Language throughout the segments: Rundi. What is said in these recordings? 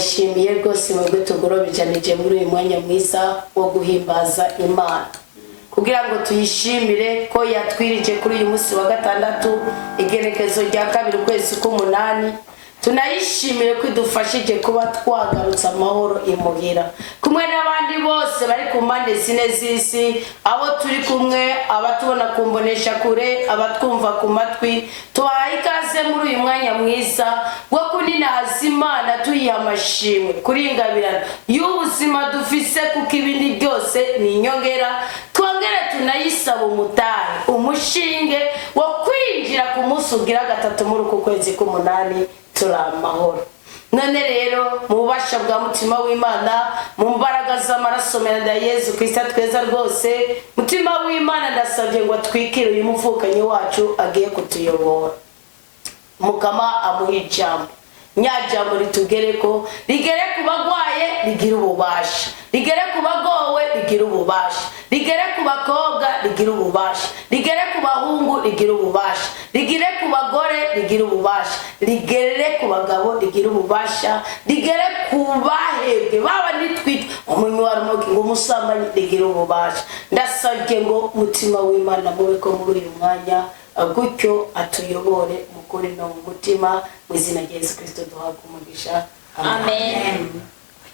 turabashimiye rwose mwebwe tugorobejanije muri uyu mwanya mwiza wo guhimbaza Imana kugira ngo tuyishimire ko yatwirije kuri uyu munsi wa gatandatu igerekezo rya 2 ukwezi k'umunani. Tunayishimire ko idufashije kuba twagarutse amahoro imuhira kumwe n'abandi bose bari ku mpande zine z'isi, abo turi kumwe, abatubona kumbonesha kure, abatwumva ku matwi. Tubahaye ikaze muri uyu mwanya mwiza wo kuninahaza Imana tuyiha amashimwe kuri ingabirano y'ubuzima dufise, kuko ibindi byose ni inyongera. Twongere tunayisaba umutahe umushinge wo kwinjira ku munsi ugira gatatu muri uku kwezi k'umunani turamahoro. None rero mu bubasha bwa mutima w'Imana, mu mbaraga z'amaraso meza ya Yesu Kristo tweza rwose, mutima w'Imana ndasabye ngo twikire uyu muvukanyi wacu agiye kutuyobora. Mukama amuha ijambo, nyajambo ritugereko, rigere ku bagwaye rigira ububasha, rigere ku bagowe rigira ububasha, rigere ku bakobwa rigira ububasha, rigere ku bahungu rigira ububasha, rigere ku bagore rigira ububasha, rigere ku bagabo rigira ububasha, rigere ku bahebwe baba nitwita umunywa rumogi ngo musambanyi rigira ububasha. Ndasabye ngo mutima w'Imana mube ko muri uyu mwanya gutyo atuyobore mukuri no mu mutima, mu izina rya Yesu Kristo duhabwa umugisha. Amen.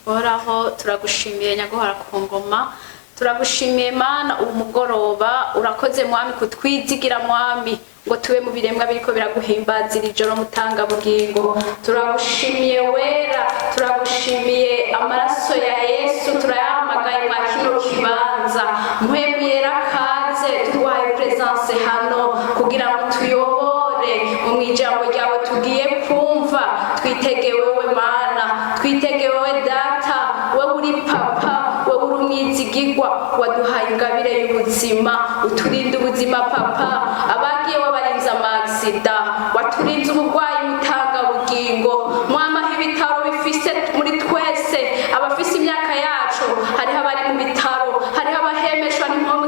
Oraho turagushimiye nyaguhora ku ngoma, turagushimiye Mana umugoroba, urakoze mwami kutwizigira mwami ngo tube mu biremwa biriko biraguhimbaza iri joro mutanga bugingo. Turagushimiye wera, turagushimiye amaraso ya Yesu turayahamagaye mwa kino kibanza, mpwemuyera kaze tuguhaye presence hano kugira ngo tuyobore mu ijambo ryawe tugiye kumva. Twitege wewe Mana, twitege wewe Data, wewe uri Papa, wewe uri umwizigirwa, waduhaye ingabire y'ubuzima, uturinda ubuzima Papa, abagiye wabarinze amagisida, waturinze uburwayi mutanga bugingo. Mwama ibitaro bifise muri twese, abafise imyaka yacu, hariho abari mu bitaro, hariho abahemeshwa n'impomu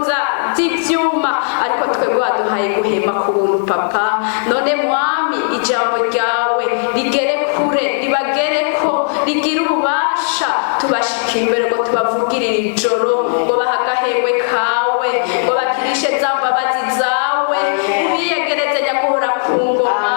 z'ivyuma, ariko twebwe waduhaye guhema ku buntu Papa. None mwami ijambo ryawe rigere kure, ribagereko, rigira ububasha, tubashikira imbere ngo tubavugirire ijoro, ngo bahagahengwe kawe, ngo bakirishe za mbabazi zawe, ubiyegereze nyaguhora ku ngoma,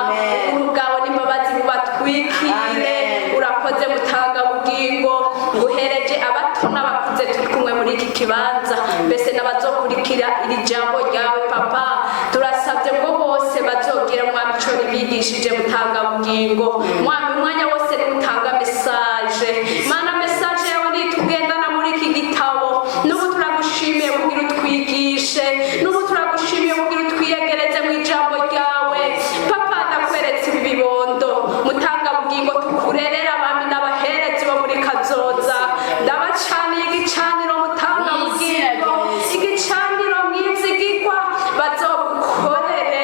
ubuntu bwawe n'imbabazi bubatwikire. Urakoze mutanga bugingo, nguhereje abato n'abakuze turi kumwe muri iki kibanza, mbese n'abazokurikira iri jambo ryawe Papa. Turasabye ngo bose bazogira mwami ico ribigishije mutanga bugingo, mwami umwanya wose ni mutanga message Mana, message yawe nitugendana muri iki gitabo. N'ubu turagushimiye kugira utwigishe, n'ubu turagushimiye kugira utwiyegereze mu ijambo ryawe Papa. Ndakweretse ibi bibondo mutanga bugingo, tukurerera abami n'abaherezi bo muri kazoza. Ndabacaniye igicaniro mutanga bugingo, igicaniro mwizigirwa, bazogukorere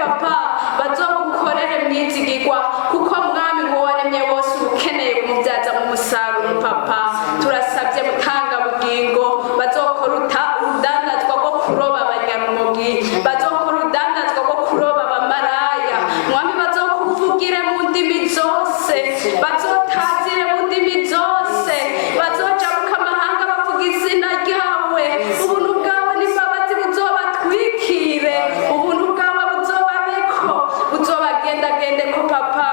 Papa, bazogukorere mwizigirwa, kuko mwami ngo waremye bose ukeneye kumubyaza mu musaruro Papa. Turasabye mutanga bugingo, bazokora urudandazwa rwo kuroba abanyarumogi, bazokora urudandazwa rwo kuroba abamaraya mwami, bazokuvugire mu ndimi zose, bazotazire mu ndimi zose, bazoja mu kamahanga bavuga izina ryawe. Ubuntu bwawe n'imbabazi buzobatwikire, ubuntu bwawe buzobabeko, buzobagendagende ko Papa.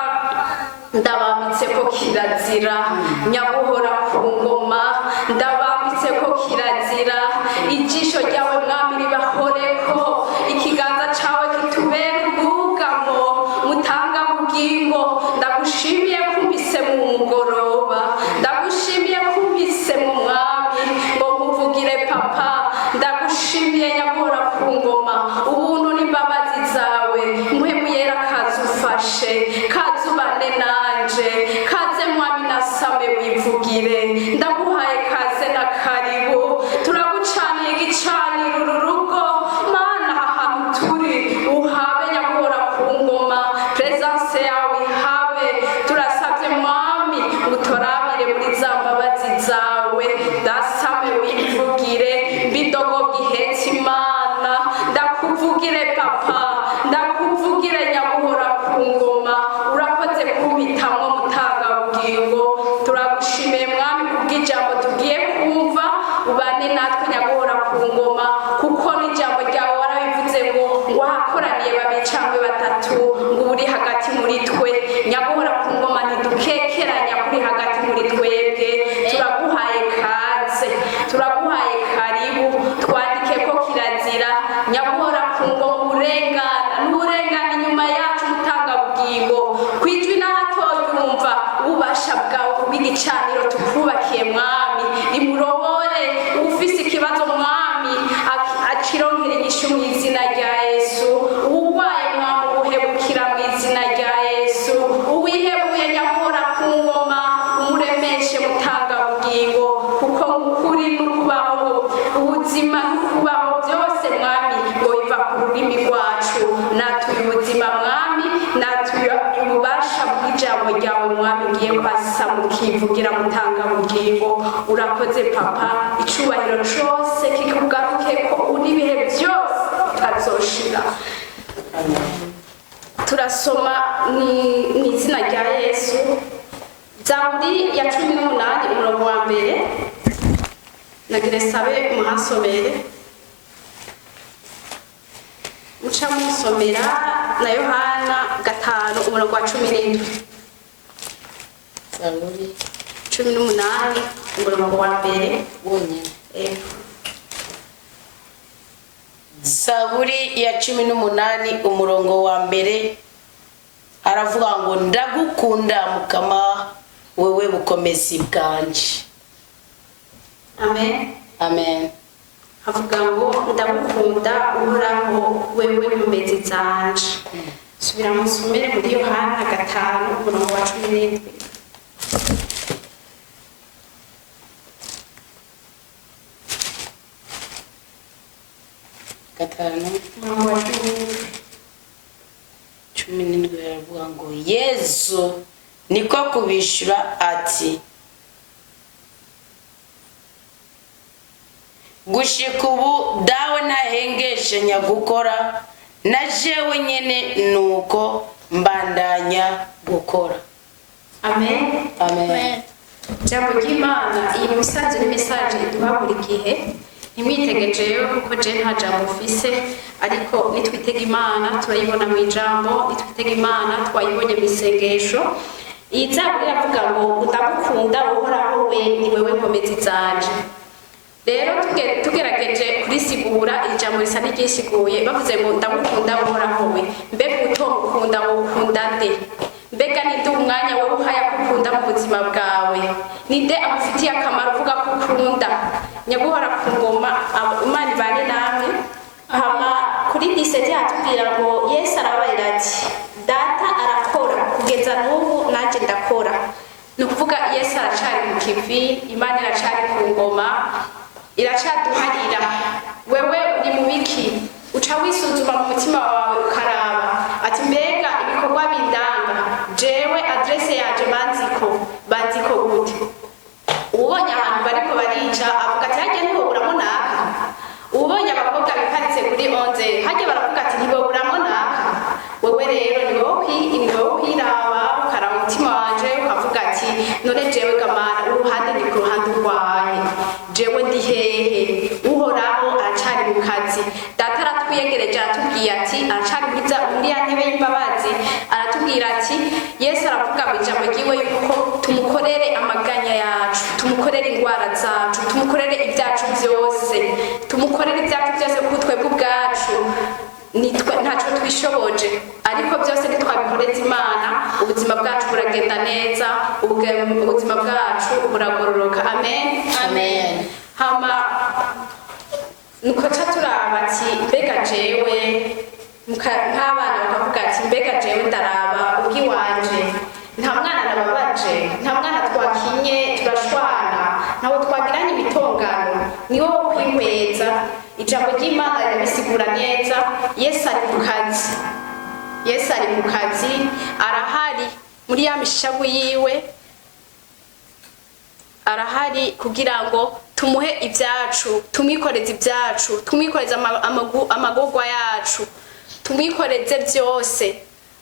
Ndabambitse ko kirazira nyaguhora ku ngoma, ndabambitse ko kirazira ijisho ryawe mwami ribahoreko, ikiganza cawe kitubere ubwugamo mutanga bugingo. Ndagushimiye kumbise mu mugoroba, ndagushimiye kumbise mu mwami ngo nkuvugire Papa. Ndagushimiye nyaguhora ku ngoma, ubuntu n'imbabazi zawe. Mpwemuyera kaze ufashe, kaze ubane nanje, kaze mwami nasame wivugire. Ndaguhaye kaze na karibu, turagushimiye kwijwi n'ahatoyumva ububasha bwawe bw'igicaniro tukubakiye mwami rimurobore ufise ikibazo mwami acironkera inyishu mu izina rya Yesu uburwaye mwami ubuhebukira mu izina rya Yesu uwihebuye nyakora ku ngoma umuremeshe mutanga bugingo kuko ukuri n'ukubaho ubuzima n'ukubaho byose mwami ngo biva ku rurimi rwacu natuye ubuzima mwami natuye ububasha bw'ijambo ryawe mwami ngiye kwasa mukivugira mutanga bugingo urakoze papa icubahiro cose kikugaruke ko uri ibihe byose azoshira turasoma mu izina rya Yesu Zaburi ya 18 umurongo wa mbere nagire sabe muhasomere muca musomera na Yohana 5 umurongo wa 17 Zaburi 18 umurongo wa mbere wonyene. Zaburi ya 18 umurongo wa mbere aravuga ngo ndagukunda mukama wewe bukomezi bwanje. Amen. Amen. Havuga ngo ndagukunda uhoraho wewe mumezi zanje. Subira musomere muri Yohana 5 umurongo wa 17. Cumi n'indwi aravuga ngo Yesu niko kubishura ati gushika ubu dawe ntahengeshe nyagukora na jewe nyene nuko mbandanya gukora. Amen. Amen. Jambo ry'Imana iyi message ni message iduha buri gihe ntimwitegejeyo kuko je nta jambo mfise ariko nitwitega Imana turayibona mu ijambo nitwitega Imana twayibonye mu isengesho iyi Zaburi iravuga ngo ndagukunda uhoraho we ni wewe nkomezi zanje. Rero tugerageje kurisigura ijambo risa n'iryisiguye bavuze ngo ndagukunda uhoraho we mbega utomukunda wokunda nde mbega ninde umwanya wowe uhaya gukunda mu buzima bwawe ninde agufitiye akamaro uvuga ko ukunda nyaguhora ku ngoma Imana ibane namwe hama kuri diseti hatubwira ngo Yesu arabarira ati data arakora kugeza n'ubu nanje ndakora ni ukuvuga Yesu aracari mu kivi Imana iracari ku ngoma iracaduharira wewe uri mu biki uca wisuzuma mu mutima wawe ukaraba ati mbega ibikorwa bindanga jewe adresse yaje banziko gute ubonye ahantu bariko barica avuga ati hajye ntiboburamo naka ubonye abakobwa biparitse kuri 11 hajye baravuga ati ntiboburamo naka wewe rero ni wowe kwiraba ukaraba umutima wanje ukavuga ati none jewe gamana uruhande ni ku ruhande rwawe jewe ndi hehe uhoraho aracari mu kazi data aratwiyegereje aratubwiye ati aracari muri ya ntebe y'imbabazi aratubwira ati Yesu aravuga mu ijambo ryiwe yuko tumukorere amaganya yacu tumukorere indwara zacu tumukorere ibyacu byose kuko twebwe ubwacu ntaco twishoboje ariko byose ntitwabikoreza Imana ubuzima bwacu buragenda neza ubuzima bwacu buragororoka. Amen. Amen. Hama nuko turaba ati mbega jewe nk'abana bakavuga ati mbega jewe ndaraba ubwiwanje nta mwana nababaje nta mwana twakinye turashwana ntawe twagiranye ibitongano niwo wo kwihweza ijambo ry'Imana rirabisigura neza. Yesu ari mu kazi arahari muri ya mishagu yiwe arahari kugira ngo tumuhe ibyacu tumwikoreze ibyacu tumwikoreze amagorwa yacu tumwikoreze byose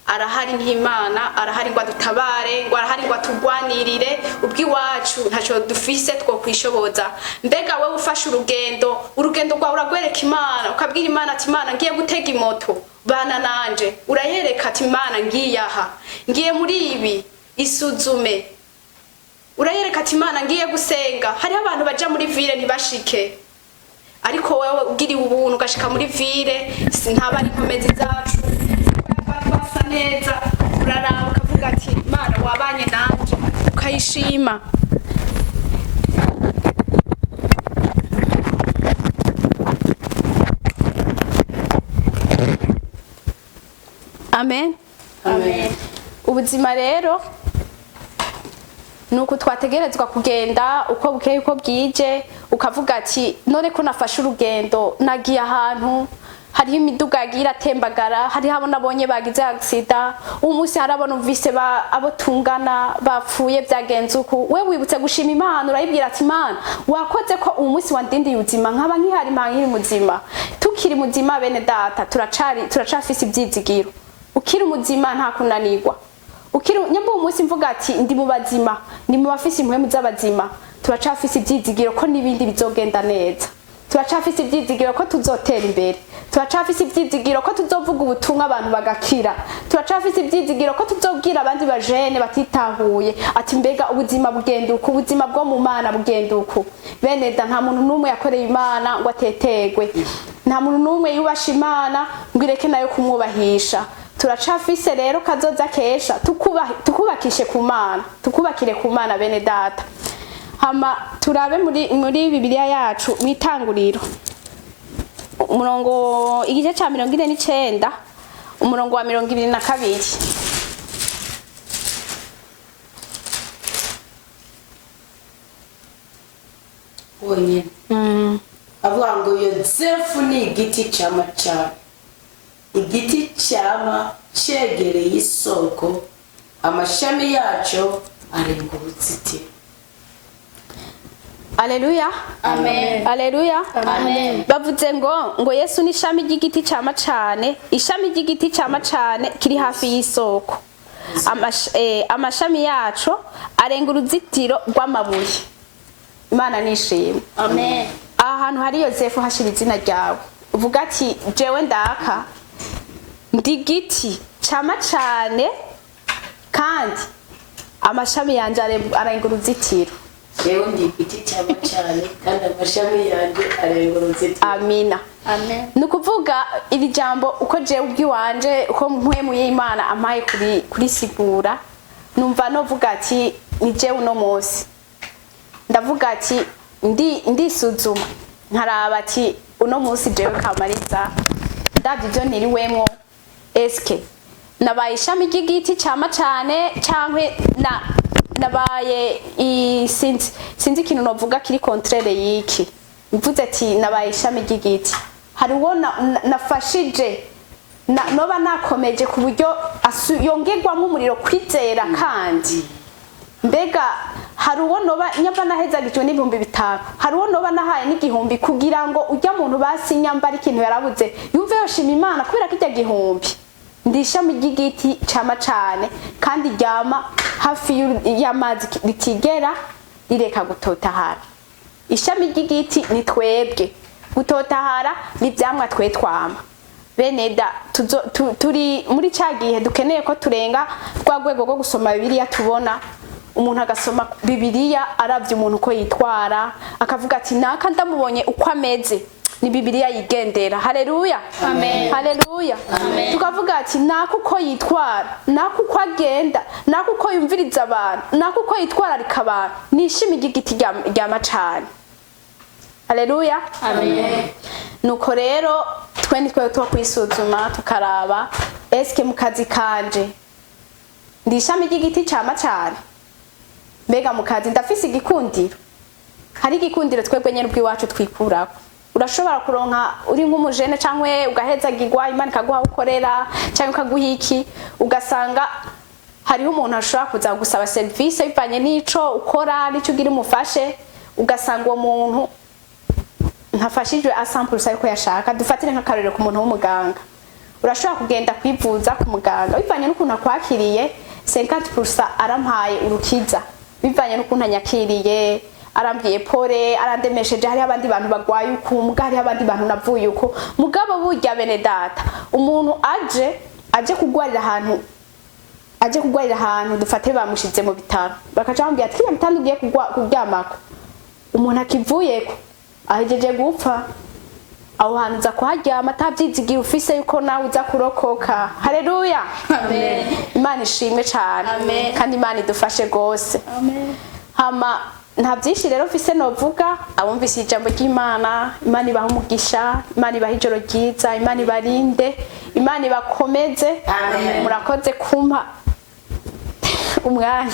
arahari nk'Imana arahari ngo adutabare ngo arahari ngo atugwanirire ubwiwacu ntaco dufise two kwishoboza. Mbega wewe ufashe urugendo rwawe uragwereka Imana ukabwira Imana ati Imana ngiye gutega imoto bana nanje urayereka ati Imana ngiye aha ngiye muri ibi isuzume urayereka ati Imana ngiye gusenga. Hari abantu baja muri ville ntibashike ariko wewe ugiriwe ubuntu ugashika muri ville ntabari nkomezi zacu neza uraraba ukavuga ati turayishima. Amen. Amen. Ubuzima rero nuko twategerezwa kugenda uko bukeye uko bwije, ukavuga ati none ko nafashe urugendo nagiye ahantu hariho imiduga yagiye iratembagara, hariho abo nabonye bagize accident, umunsi harabona umvise abo tungana bapfuye byagenze uku, we wibutse gushima Imana, urayibwira ati Imana wakoze ko uyu munsi wandindiye ubuzima nkaba nkihari nkiri muzima. Tukiri muzima bene data turacafise ibyizigiro. Ukiri muzima nta kunanirwa. Nyambo umunsi mvuga ati ndi mu bazima, ni mu bafise impwemu z'abazima, turacafise ibyizigiro ko nibindi bizogenda neza. Turacafise ibyizigiro ko tuzotera imbere. Turacafise ibyizigiro ko tuzovuga ubutumwa abantu bagakira. Turacafise ibyizigiro ko tuzobwira abandi bajene batitahuye ati mbega ubuzima bugenduka, ubuzima bwo mu Mana bugenduka. Bene da nta muntu numwe yakoreye Imana ngo atetegwe. Nta muntu numwe yubasha Imana ngo ireke nayo kumwubahisha. Turacafise rero kazoza kesha tukubakishe ku Mana, tukubakire ku Mana bene data. Hama turabe muri Bibiliya yacu mwitanguriro umurongo igice ca 49 umurongo wa 22 wonyene avuga ngo Yozefu ni igiti cyama cyane, igiti cyama cegereye isoko, amashami yaco arenga uruzitiro. Aleluya. Amen. Aleluya. Amen. Bavuze ngo Yesu ni ishami ry'igiti cyama cyane, ishami ry'igiti cyama cyane kiri hafi y'isoko. Amashami yaco arenga uruzitiro rw'amabuye. Imana nishimwe. Amen. Ahantu hari Yozefu hashira izina ryawe. Uvuga ati jewe ndaka ndi igiti cyama cyane kandi amashami yanje arenga uruzitiro. Yewe ndi igiti cyama cyane kandi amashami yanje arenga uruzitiro. Amina. Amen. Nukuvuga iri jambo uko jewe ubwiwanje uko mpwemuye Imana ampaye kuri sigura, numva novuga ati ni jewe uno munsi ndavuga ati ndisuzuma nkaraba ati uno munsi jewe Kamariza ndavye ibyo niriwemwo, eske nabaye ishami ry'igiti cyama cyane cankwe nabaye sinzi ikintu novuga kiri contraire yiki. Mvuze ati nabaye ishami ry'igiti, hari uwo nafashije noba nakomeje ku buryo yongerwamo umuriro kwizera, kandi mbega hari uwo noba nyamba nahezagijwe n'ibihumbi 5, hari uwo noba nahaye n'igihumbi kugira ngo ujya muntu basinyamba ari ikintu yarabuze yumve yoshima Imana kubera kijya gihumbi. Ndi ishami ry'igiti cyama cyane kandi ryama hafi y'amazi ritigera rireka gutotahara. Ishami ry'igiti ni twebwe, gutotahara ni byamwa twetwama. Bene da turi muri cyagihe dukeneye ko turenga rwa rwego rwo gusoma Bibiliya, tubona umuntu agasoma Bibiliya aravye umuntu ko yitwara akavuga ati naka ndamubonye uko ameze, ni Bibiliya yigendera. Haleluya. Amen. Haleluya. Amen. Tukavuga ati naka uko yitwara, naka uko agenda, naka uko yumviriza abantu, naka uko yitwararika abantu, ni ishami ry'igiti ryama cyane. Haleluya. Amen. Nuko rero twe two kwisuzuma tukaraba eske mu kazi kanje ndi ishami ry'igiti cyama cyane. Mbega mu kazi ndafise igikundiro, hari igikundiro twebwe nyene ubwiwacu twikurako. Urashobora kuronka uri nk'umujene cyangwa ugahezagirwa Imana ikaguha ukorera cyangwa ukaguha iki, ugasanga hariho umuntu ashobora kuza gusaba service bivanye n'ico ukora n'icyo ugira umufashe, ugasanga uwo muntu ntafashijwe a 100% ariko yashaka. Dufatire nk'akarorero ku muntu w'umuganga, urashobora kugenda kwivuza ku muganga bivanye n'ukuntu akwakiriye, 50% arampaye urukiza bivanye n'ukuntu anyakiriye, arambwiye pore, arandemesheje, hari abandi bantu bagwaye uko, mugari abandi bantu navuye uko. Mugabo burya bene data, umuntu aje kugwarira ahantu dufate bamushize mu bitaro, bakaca bambwiye ati kiya bitanda ugiye kuryamako, umuntu akivuyeko ahejeje gupfa. aho hantu uza kuharyama atabyizigira ufise yuko nawe uza kurokoka. Haleluya. Imana ishimwe cyane kandi Imana idufashe rwose. Hama nta byinshi rero mfise novuga, abumvise ijambo ry'Imana, Imana ibaha umugisha, Imana ibaha ijoro ryiza, Imana ibarinde, Imana ibakomeze. Murakoze kumpa umwanya.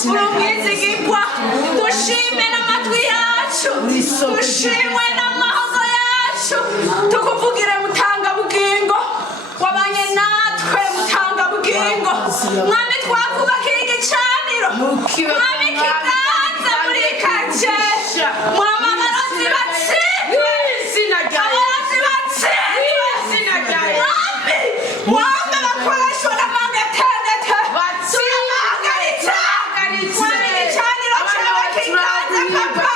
urumwizigirwa dushime n'amatwi yacu dushimwe n'amahogo yacu tukuvugire mutanga bugingo wabanye natwe mutanga bugingo mwami twakubakira igicaniro mwami kiganza muri kake mwami abarozi batsindwe abarozi batsindwe mwami bakoreshwa n'amagatendete turabahagaritse mwami igicaniro cyawe kiganza papa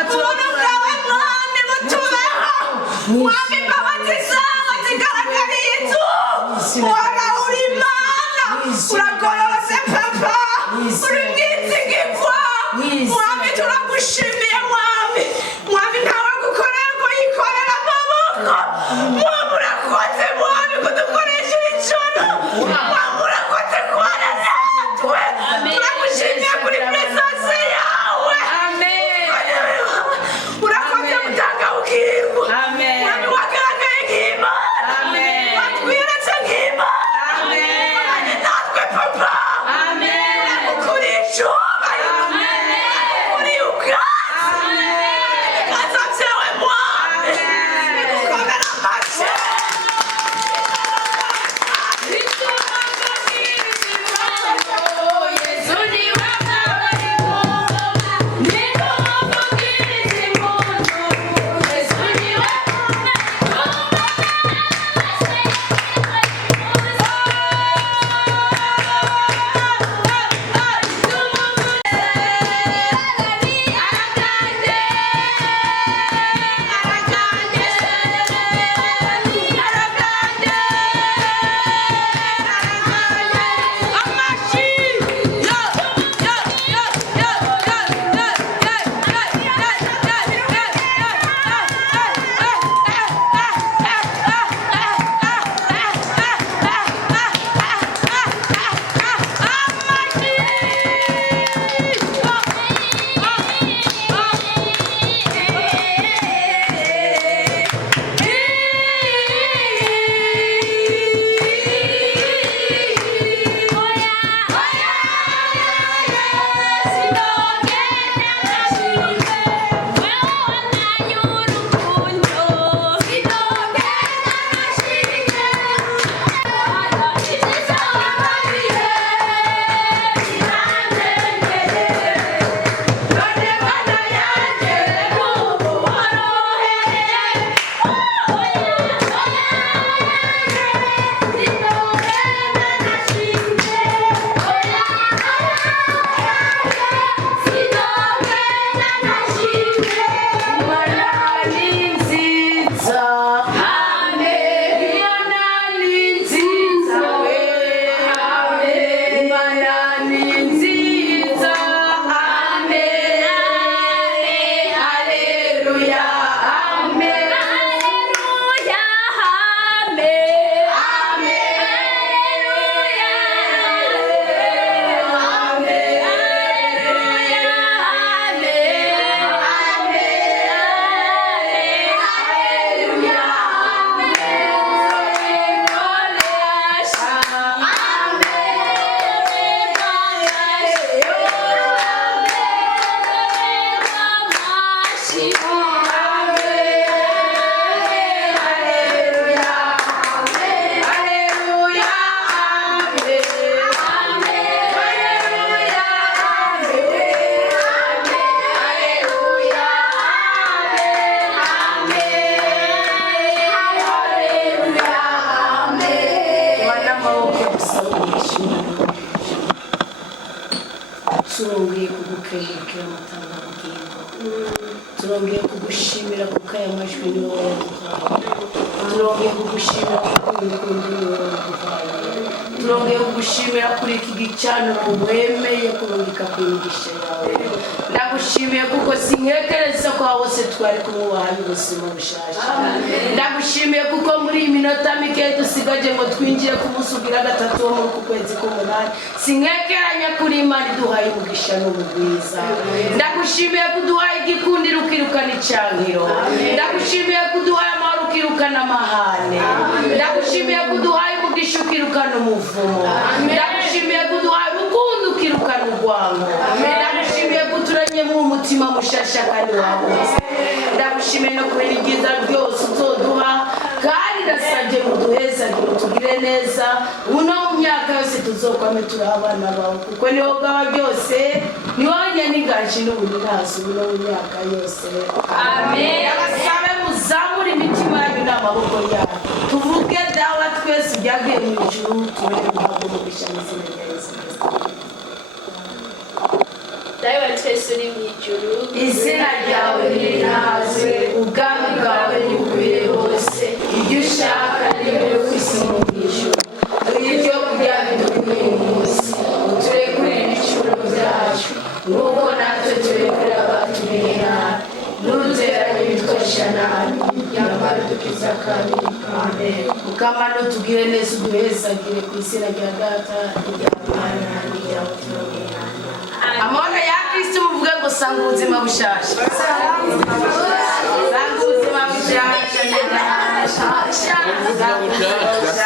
ubuntu bwawe mwami butubeho mwami imbabazi zawe zigaragariye inzu waba uri imana uragororotse papa uri mwizigirwa mwami turagushimiye mwami mwami ntawe gukorera ngo yikorera amaboko mwami urakoze mwami kudukoresha ibicono mwami urakoze kubana natwe turagushimiye kuri presence yawe urakoze mutanga bugingo mwami wagaragaye nk'imana watwiretse nk'imana wabanye natwe papa uragukurisha uri ubwatsi ibiganza byawe mwami bigukomera amashyi turongeye kugukengurukira mutanga bugingo turongeye kugushimira kuko aya majwi ni wowe waduhaye turongeye kugushimira kuko urukundo ni wowe waduhaye turongeye kugushimira kuri iki gicaniro wemeye kurungika ku migisha yawe ndagushimiye kuko sinkekereza ko hose twari kumwubaha ubuzima bushasha ndagushimiye kuko muri iyi minota mike dusigaje ngo twinjire ku munsi ugira gatatu wo muri ku kwezi k'umunani sinkekeranya kuri Imana iduhaye umugisha n'ubugwiza ndagushimiye kuduhaye igikundiro ukirukana icankiro ndagushimiye kuduhaye amahoro ukirukana amahane ndagushimiye kuduhaye umugisha ukirukana umuvumo ndagushimiye kuduhaye urukundo ukirukana urwango urwango ndagushimiye ko uturemyemo umutima mushasha kandi wagutse ndagushimiye no kubera ibyiza byose uzoduha kandi ndasabye muduhezagire utugire neza uno mu myaka yose tuzokwame turi abana bawe kuko niwo bwaba byose niwo nyene inganji n'ubundi ntazi uno mu myaka yose amen abasabe muzamure imitima yanyu n'amaboko yanyu tuvuge dawa twese ujyagiye mu ijuru tubere guhabwa umugisha n'izina rya yesu kristo dawe wa twese uri mu ijuru izina ryawe ririnazwe ubwami bwawe nibukwire hose ibyo ushaka nibere ku isi no mu ijuru ibyo kurya bidukwiriye uyu munsi uturekurire ibicumuro byacu nk'uko natwe turekurira abatugiriye nabi ntuduteranye ibitwoshya nabi nyamara udukize akabi amen mukama nutugire neza uduhezagire ku izina rya data irya mwana n'irya mutima mweranda amahoro ya kristo muvuge ngo sanga ubuzima bushasha sanga ubuzima bushasha sanga ubuzima bushasha